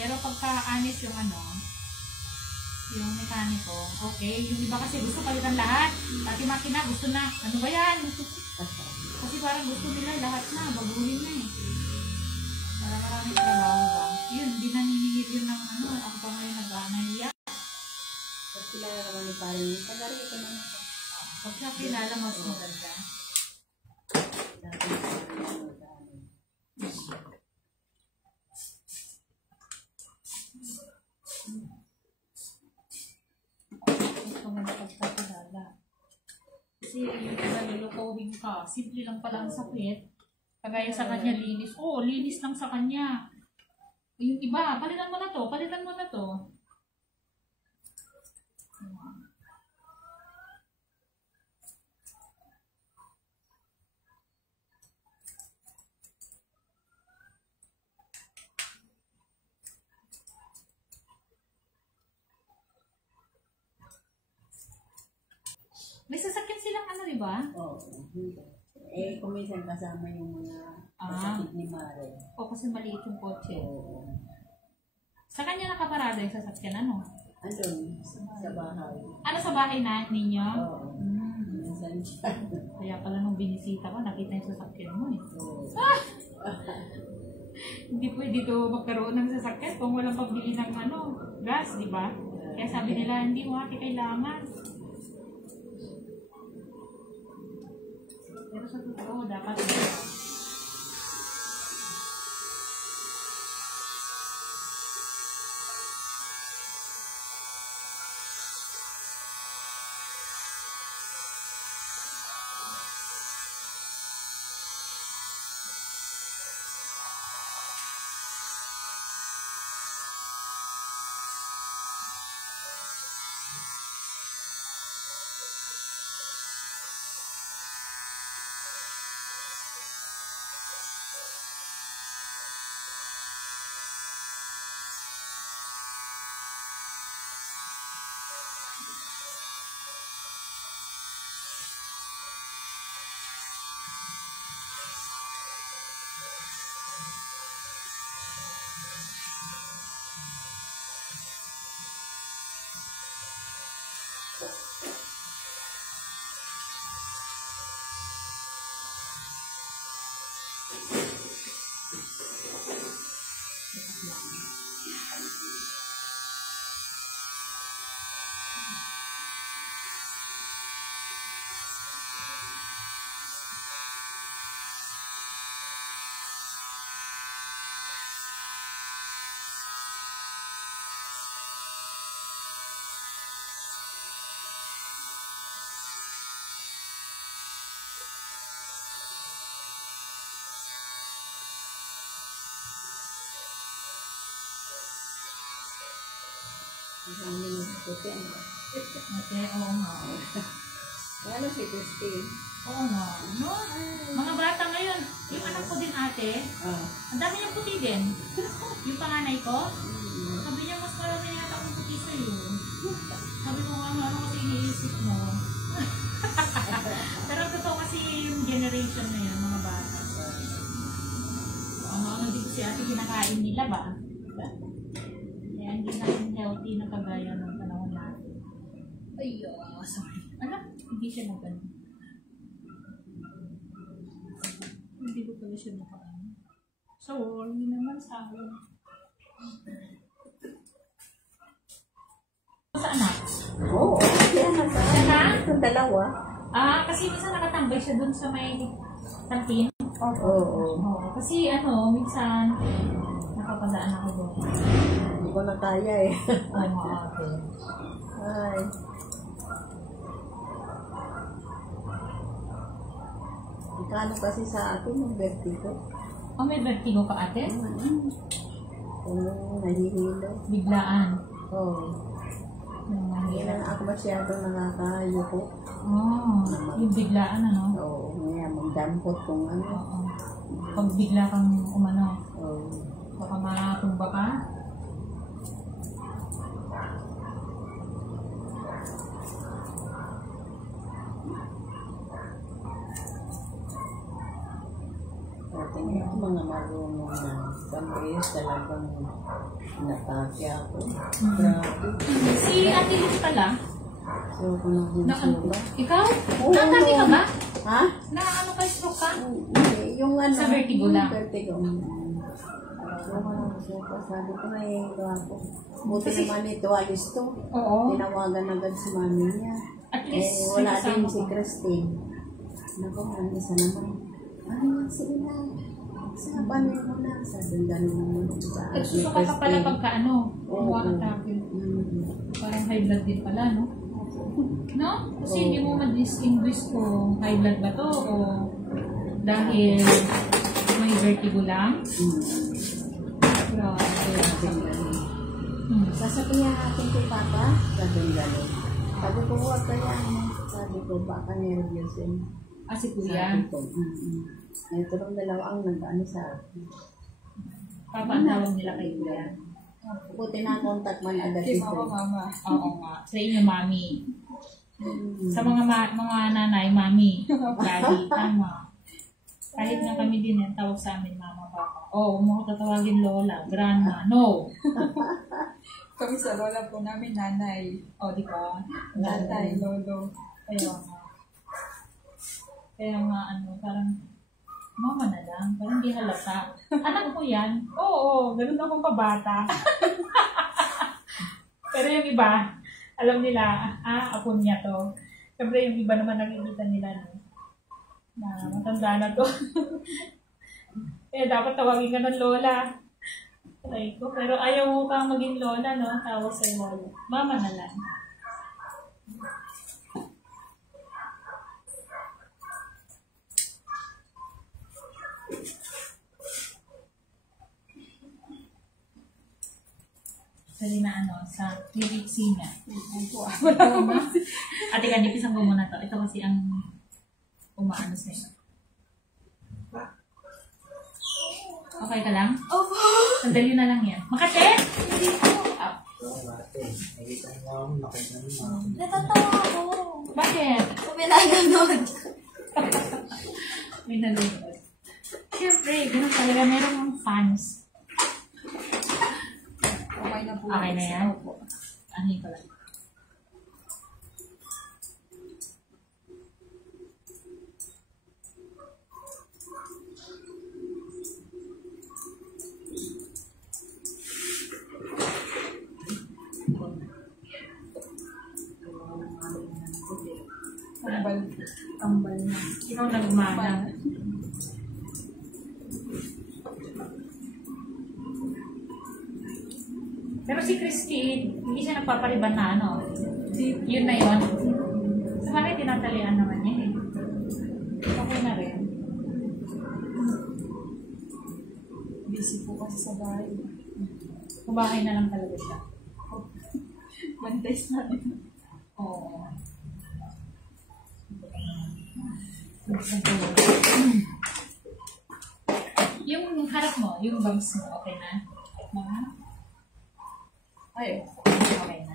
Pero pagka-anis yung yung mekaniko, okay. Yung iba kasi gusto palitan lahat. Pati makina gusto na. Ano ba yan? Kasi parang gusto nila lahat na. Baguhin na eh. Para maraming trabaho ba? Yun, hindi naniningil yun ng ako pa ngayon nag-anahiya. Pag kilala naman ni parang pagari ito naman. Pag siya kilala, mas maganda. Kasi yung nalulukawin ka, simple lang pala ang sakit. Kagaya sa kanya, linis. Oo, linis lang sa kanya. Yung iba, palitan mo na to, palitan mo na to. May sasakyan silang di ba? Oo. Eh, kung minsan kasama yung mga kasakit ni Mare. O, kasi maliit yung kotse. Oo. Sa kanya nakaparada yung sasakyan, Andun, sa bahay. Sa bahay na ninyo? Oo. Minsan siya. Kaya pala nung binisita ko, nakita yung sasakyan mo eh. Oo. Hindi pwede to magkaroon ng sasakyan kung walang pagbili ng gas, di ba? Kaya sabi nila, hindi mo kailangan. Pero sa totoo, dapat Ang minututin. oo nga. Ano si Christine? Oo nga. No? Mga bata ngayon, yung anak ko din ate, ang dami niyang puti din. Yung panganay ko, sabi niya mas marami yata akong puti sa'yo. Sabi ko nga, ano kasi iniisip mo? Pero totoo kasi yung generation na yun, mga bata. Ano din si ate kinakain nila ba? Kaya hindi natin healthy na kagaya ng panahon natin. Ay, sorry. Hindi siya magano. Hindi ko pala siya makaano. Sorry naman sa akin. Sa anak? Oo, yan na sa anak. Itong dalawa. Kasi minsan nakatambay siya dun sa may kantin. Oo. Kasi minsan nakapadaan ako doon. Hindi ko na kaya eh. Ay, mga ate. Ay. Kano kasi sa akin yung vertigo. Oh, may vertigo ka ate? Kung nahihilo. Biglaan. Oo. Hindi lang ako masyadong nakakayuko. Oh, yung biglaan ano? Oo, ngayon magdampot kung ano. Oo. Pag bigla kang umano, Oo. baka matumba ka. Dati nga mga marunong na sampayos talagang natake ako. Grabe. Si Ate Luz pala, So, kung na, nagsusulat. ikaw? Oo. Nakatake ka ba? Ha? Na ano ka, stroke ka? Hindi, yung ano. Sa vertigo lang? Vertigo. So, sabi ko na ako. Buti Kasi- naman ito, alis to. Oo. Tinawagan agad si mami niya. At least, Wala may din kasama si ka. Christine. Naku, ang isa naman. Ano yan sila? Sa panin mo na. Sabi gano'n naman. Nagsusuka ka pala pagka ano, Oo. atake. Parang high blood din pala, no? No? Kasi hindi mo ma-distinguish kung high blood ba to o dahil may vertigo lang. Grabe. Sasabihan natin kay Papa. Sabi gano'n. Sabi ko, huwag kaya ano. Sabi ko, baka nervous yun. Si Kuya, Sabi ko, ito lang dalawa ang nag-ano sa akin. papatawag nila kay Kuya. Buti na contact man agad Kay ito. mama. Oo nga. Sa inyo, mami. Sa mga mga nanay, mami. Daddy, tama. Kahit nga kami din yan, tawag sa amin, mama, papa. Oo, mo ko tatawagin lola, grandma. No. Kami sa lola po namin, nanay. O, di ba? Tatay, lolo. Kaya nga. Kaya nga, ano, parang, mama na lang, parang di halata. Anak mo yan? Oo, ganun akong kabata. Pero yung iba, alam nila, ako niya to. Siyempre yung iba naman nakikita nila, no? Na matanda na to. Kaya dapat tawagin ka ng lola. Ay ko, pero ayaw mo kang maging lola, no? Tawag sa lola. Mama na lang. Sali na ano, sa PHC niya. Ate ka, dipisan ko muna to. Ito kasi ang umaano sa'yo. Okay ka lang? Opo. Sandali na lang yan. Makate? Natatawa ako. Bakit? Kung may naganood. May nalunod. Siyempre, ganun talaga. Meron ng fans. Okay na po. Okay na yan? Ano yung pala? Tambal. Tambal na. Ikaw nagmana. Pero si Christine, hindi siya nagpapaliban na ano. Yun na yun. Sa mga tinatalian naman niya eh. Okay na rin. Busy po kasi sa bahay. Kubahay na lang talaga siya. Bantay sa amin. Oo. Yung harap mo, yung bangs mo, okay na? Mga? Ay, Okay na.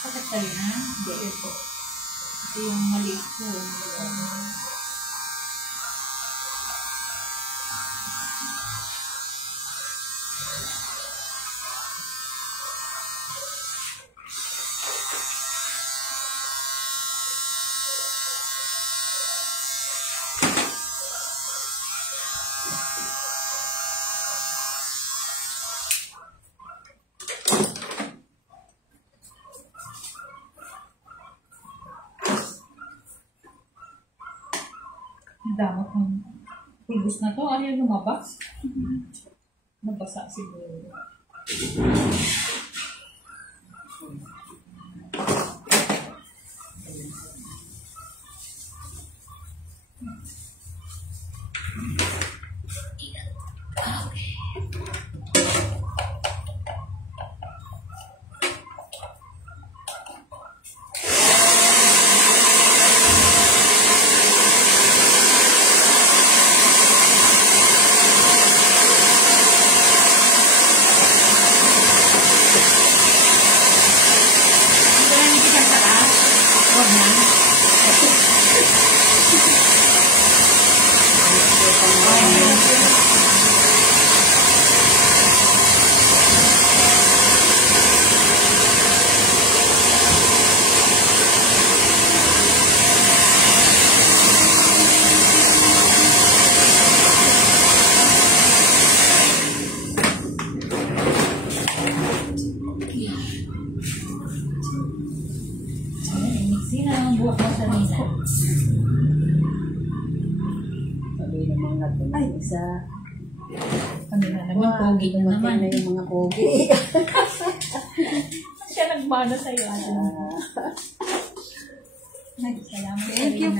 Sakit ka rin, ha? Hindi po. Ito yung maliit ko. Damot ng pulbos na to. Ano yung lumabas? Nabasa siguro. Sino ang buhok mo sa nina? Sabi ng mga tunay, isa. Ano na naman, pogi na naman. Na yung mga pogi. Siya nagmana sa'yo. Salamat. Thank you.